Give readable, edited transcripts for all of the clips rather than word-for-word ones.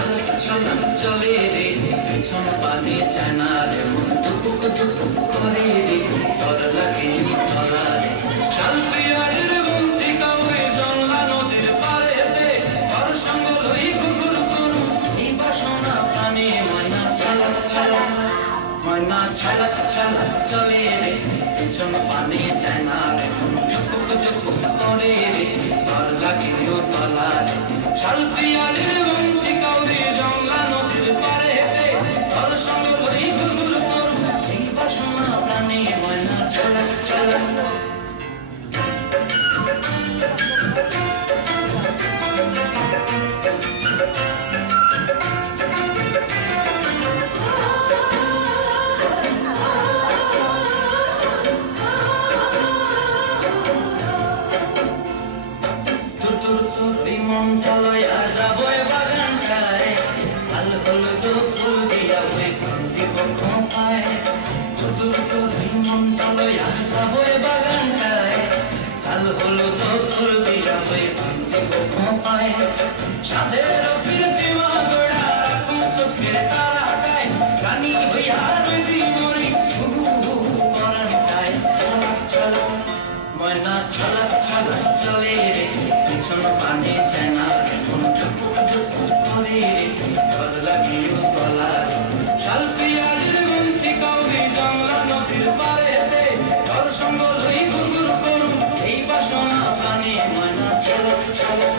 ছলক ছলক চলে রে পিছন পানে যায় না রে মন টুকুক টুকুক করে রে ডর লাগে উতলা রে শালপিয়ারের বন্দি কাউরে জংলা নদীর পারেতে ঘর সঙ্গ লই কুকুর করু এই বাসনা প্রাণে ময়না ছলক ছলক ময়না ছলক ছলক চলে রে পিছন পানে যায় না রে মন টুকুক টুকুক করে রে ডর লাগে উতলা রে শালপিয়ারের বন্দি কাউরে জংলা নদীর পারেতে ঘর সঙ্গ লই কুকুর করু এই বাসনা প্রাণে ময়না ছলক ছলক মনটা লইয়া যাবো বাগানটায় লাল হলুদ ফুল দিয়া দিব খোঁপায় তুতুর তোর মনটা লইয়া যাবো বাগানটায় লাল হলুদ ফুল দিয়া দিব খোঁপায় সাদের প্রীতিমা গোড়া রাখুন চোখের তারাটায় রানী হইয়া রবি মরি পরানটায় ছলক ছলক ময়না ছলক ছলক চলে রে পিছন পানে যায় না রে মন টুকুক টুকুক করে রে ডর লাগে উতলা রে শালপিয়ারের বন্দি কাউরে জংলা নদীর পারেতে ঘর সঙ্গ লই ঘুরঘুর করু এই বাসনা প্রাণে ময়না ছলক ছলক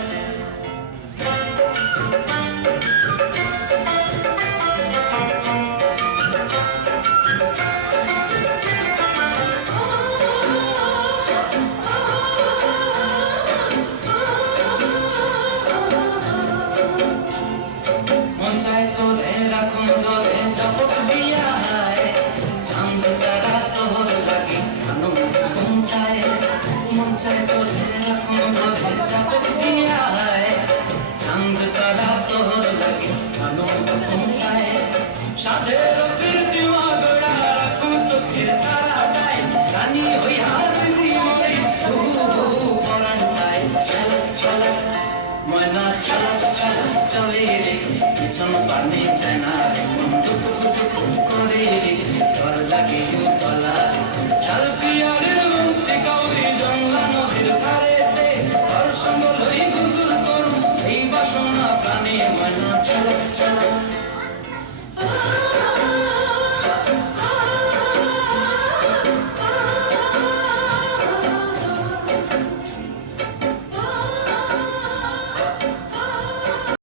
রাখুন ধরে জপট দিয়া হায় চাঁদ তারা তোর লাগে আনন্দ ঘুমটায় মন চায় তোরে রাখুন ধরে জপট দিয়া হায় চাঁদ তারা তোর লাগে আনন্দ ঘুমটায় সাধের প্রীতিমা গোড়া রাখুন চোখের তারাটায় রানী হইয়া রবি মরি পরানটায় ছলক ছলক ময়না ছলক ছলক চলে রে পিছন পানে যায় না রে মন টুকুক টুকুক করে রে ডর লাগে উতলা শালপিয়ারের বন্দি কাউরে জংলা নদীর ধারেতে ঘর সঙ্গ লই ঘুরঘুর করু এই বাসনা প্রাণে ময়না ছলক ছলক